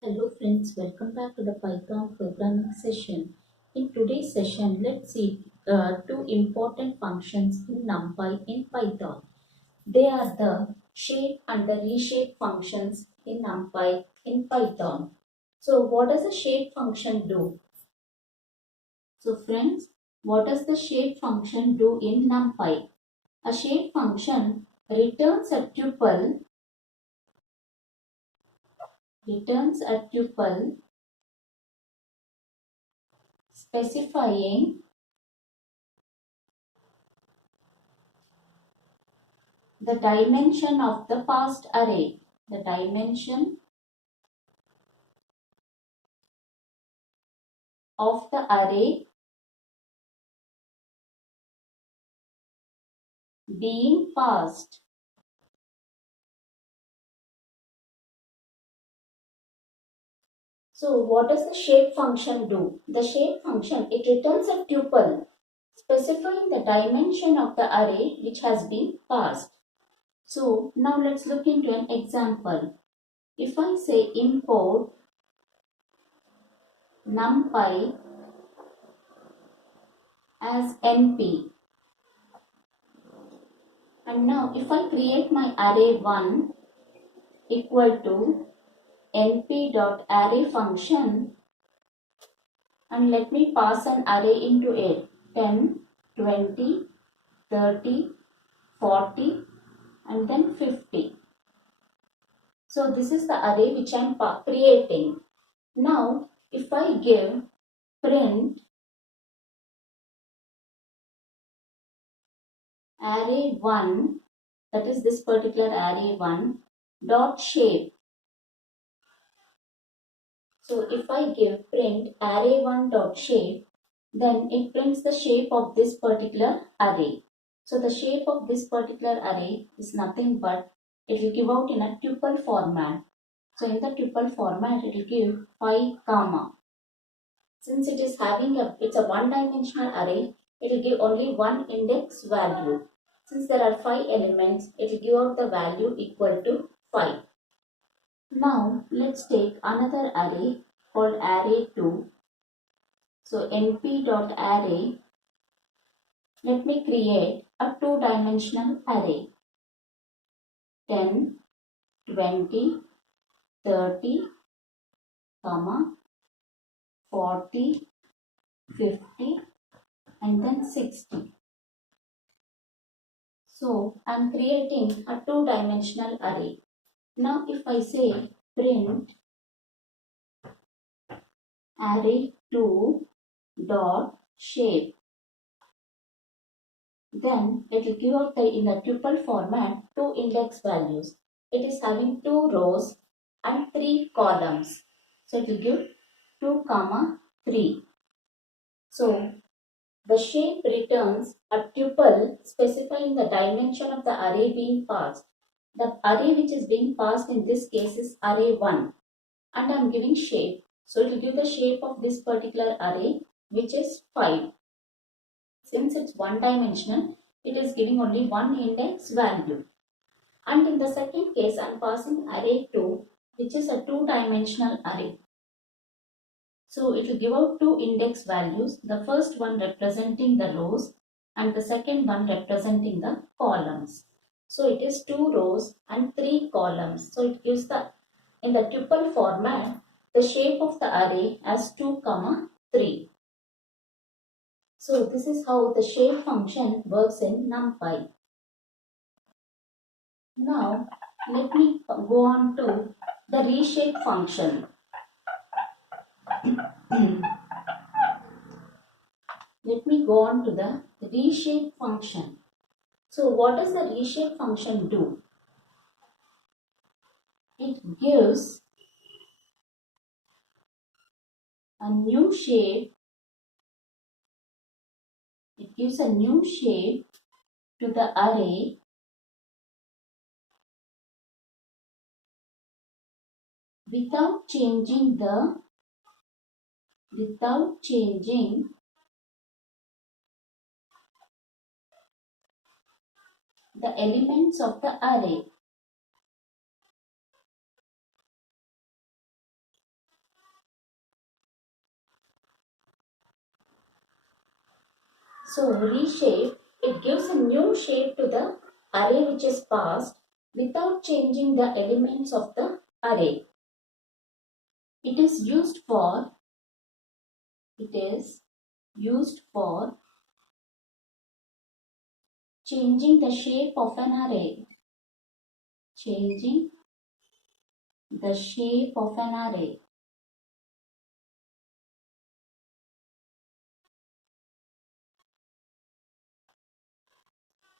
Hello friends, welcome back to the Python programming session. In today's session, let's see two important functions in NumPy in Python. They are the shape and the reshape functions in NumPy in Python. So what does the shape function do? So friends, what does the shape function do in NumPy? A shape function returns a tuple specifying the dimension of the passed array. The dimension of the array being passed. So what does the shape function do? The shape function, it returns a tuple specifying the dimension of the array which has been passed. So now let's look into an example. If I say import numpy as np, and now if I create my array1 equal to np.array function, and let me pass an array into it: 10, 20, 30, 40, and then 50. So this is the array which I am creating. Now if I give print array1, that is this particular array1 dot shape. So if I give print array1 dot shape, then it prints the shape of this particular array. So the shape of this particular array is nothing but it will give out in a tuple format. So in the tuple format, it will give 5 comma. Since it is it's a one-dimensional array, it will give only one index value. Since there are 5 elements, it will give out the value equal to 5. Now let's take another array called array2. So np.array, let me create a two-dimensional array: 10, 20, 30, comma, 40, 50, and then 60. So I'm creating a two-dimensional array. Now if I say print array2 dot shape, then it will give out in the tuple format two index values. It is having 2 rows and 3 columns. So it will give 2 comma 3. So the shape returns a tuple specifying the dimension of the array being passed. The array which is being passed in this case is array1, and I am giving shape. So it will give the shape of this particular array which is 5. Since it's one dimensional, it is giving only one index value. And in the second case, I am passing array2, which is a two-dimensional array. So it will give out two index values, the first one representing the rows and the second one representing the columns. So it is 2 rows and 3 columns. So it gives in the tuple format, the shape of the array as 2 comma 3. So this is how the shape function works in NumPy. Now let me go on to the reshape function. Let me go on to the reshape function. So what does the reshape function do? It gives a new shape. It gives a new shape to the array without changing the elements of the array. So reshape, it gives a new shape to the array which is passed without changing the elements of the array. It is used for changing the shape of an array. Changing the shape of an array.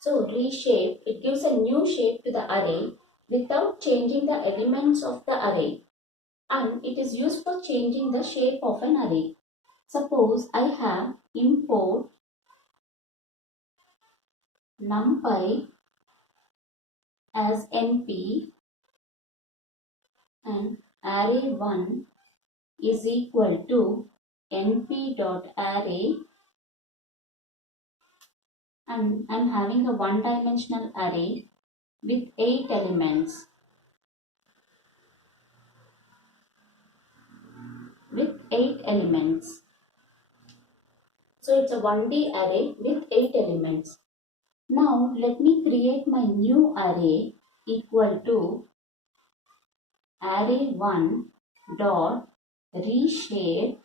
So reshape, it gives a new shape to the array without changing the elements of the array. And it is used for changing the shape of an array. Suppose I have import numpy as np and array1 is equal to np.array, and I'm having a one-dimensional array with 8 elements. So it's a 1D array with 8 elements. Now let me create my new array equal to array1 dot reshape.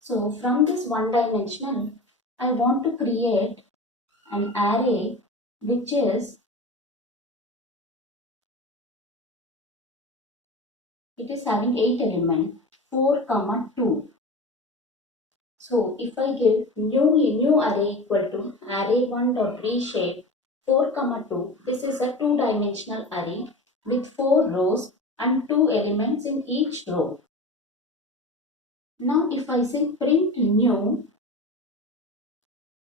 So from this one dimensional, I want to create an array which is, it is having 8 elements, 4, 2. So if I give new array equal to array1 dot reshape 4, 2, this is a two-dimensional array with 4 rows and 2 elements in each row. Now if I say print new,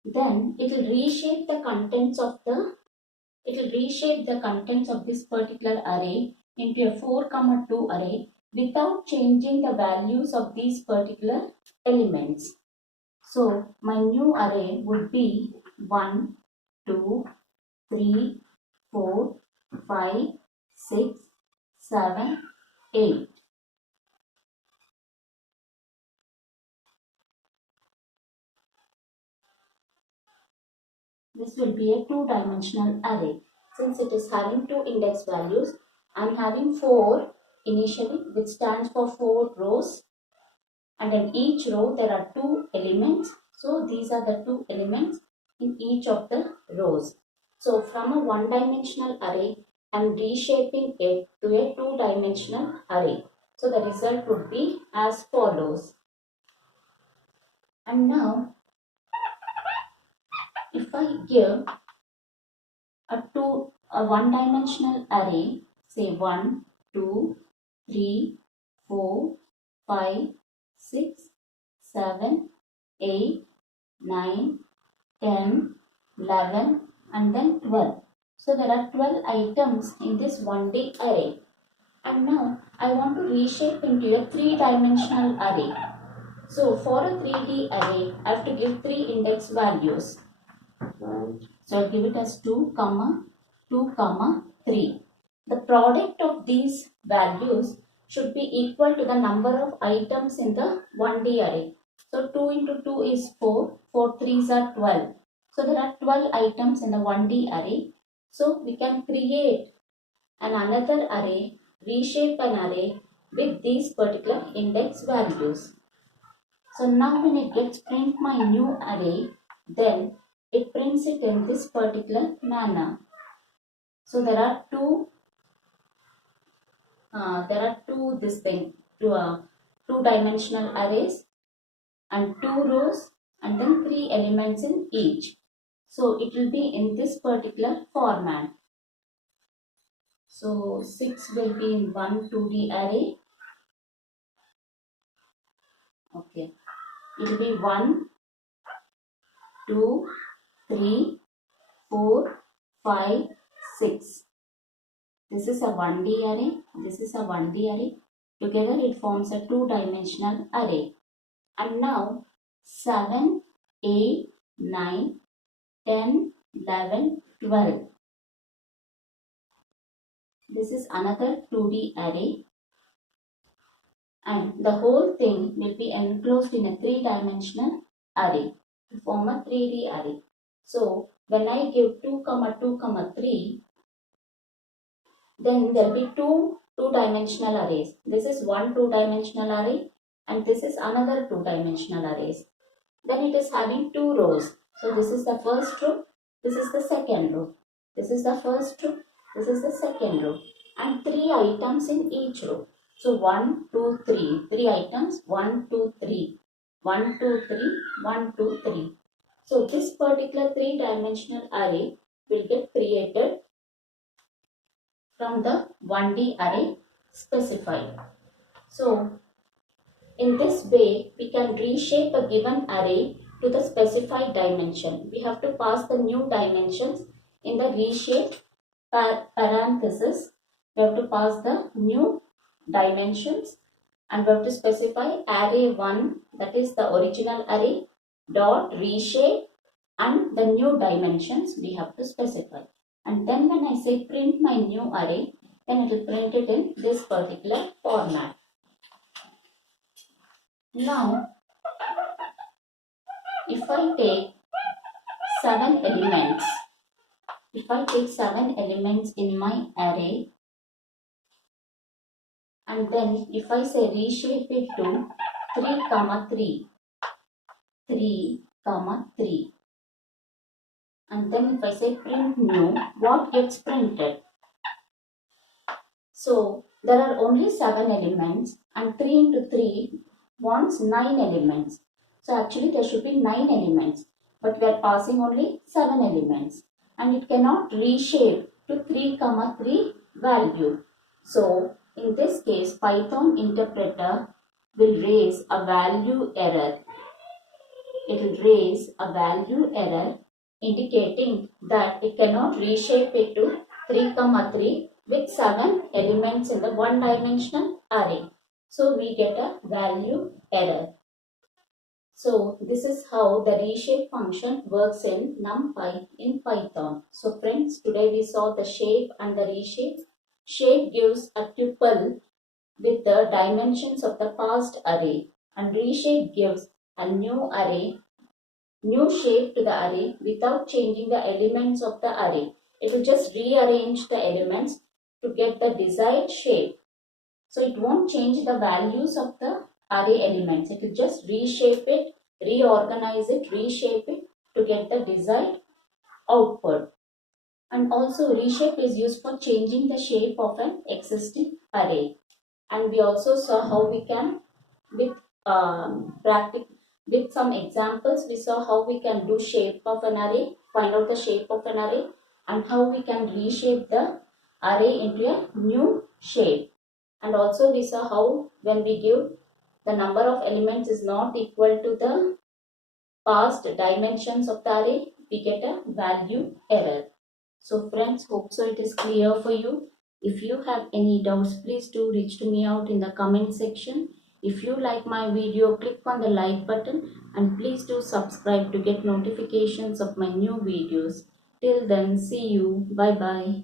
then it will reshape the contents of this particular array into a 4, 2 array without changing the values of these particular elements. So my new array would be 1, 2, 3, 4, 5, 6, 7, 8. This will be a two-dimensional array. Since it is having 2 index values, I am having 4 initially, which stands for 4 rows, and in each row there are 2 elements. So these are the 2 elements in each of the rows. So from a one-dimensional array, I am reshaping it to a two-dimensional array. So the result would be as follows. And now if I give a one-dimensional array, say 1, 2, 3, 4, 5, 6, 7, 8, 9, 10, 11, and then 12. So there are 12 items in this 1D array. And now I want to reshape into a 3-dimensional array. So for a 3D array, I have to give 3 index values. So I'll give it as 2, 2, 3. The product of these values should be equal to the number of items in the 1D array. So 2 into 2 is 4, 4 3s are 12. So there are 12 items in the 1D array. So we can create another array, reshape an array with these particular index values. So now when it gets print my new array, then it prints it in this particular manner. So there are two two-dimensional arrays and 2 rows and then 3 elements in each. So it will be in this particular format. So 6 will be in one 2D array. Okay. It will be 1, 2, 3, 4, 5, 6. This is a 1D array. This is a 1D array. Together it forms a two-dimensional array. And now 7, 8, 9, 10, 11, 12. This is another 2D array. And the whole thing will be enclosed in a 3-dimensional array. to form a 3D array. So when I give 2, 2, 3, then there will be two-dimensional arrays. This is one two-dimensional array and this is another two-dimensional arrays. Then it is having two rows. So this is the first row, this is the second row. This is the first row, this is the second row. And three items in each row. So 1, 2, 3. Three items, 1, 2, 3. 1, 2, 3, 1, 2, 3. So this particular three-dimensional array will get created from the 1D array specified. So in this way, we can reshape a given array to the specified dimension. We have to pass the new dimensions in the reshape parenthesis. We have to pass the new dimensions and we have to specify array 1, that is the original array, dot reshape, and the new dimensions we have to specify. And then when I say print my new array, then it will print it in this particular format. Now, if I take 7 elements, in my array, and then if I say reshape it to 3, 3, and then if I say print new, what gets printed? So there are only 7 elements and 3 into 3 wants 9 elements. So actually there should be 9 elements, but we are passing only 7 elements and it cannot reshape to 3, 3 value. So in this case, Python interpreter will raise a value error. It will raise a value error indicating that it cannot reshape it to 3, 3 with 7 elements in the one-dimensional array. So we get a value error. So this is how the reshape function works in NumPy in Python. So friends, today we saw the shape and the reshape. Shape gives a tuple with the dimensions of the past array, and reshape gives a new shape to the array without changing the elements of the array. It will just rearrange the elements to get the desired shape. So it won't change the values of the array elements. It will just reshape it, reorganize it, reshape it to get the desired output. And also reshape is used for changing the shape of an existing array. And we also saw how we can, with some examples, we saw how we can do shape of an array, find out the shape of an array, and how we can reshape the array into a new shape. And also we saw how when we give the number of elements is not equal to the past dimensions of the array, we get a value error. So friends, hope so it is clear for you. If you have any doubts, please do reach to me out in the comment section. If you like my video, click on the like button and please do subscribe to get notifications of my new videos. Till then, see you. Bye bye.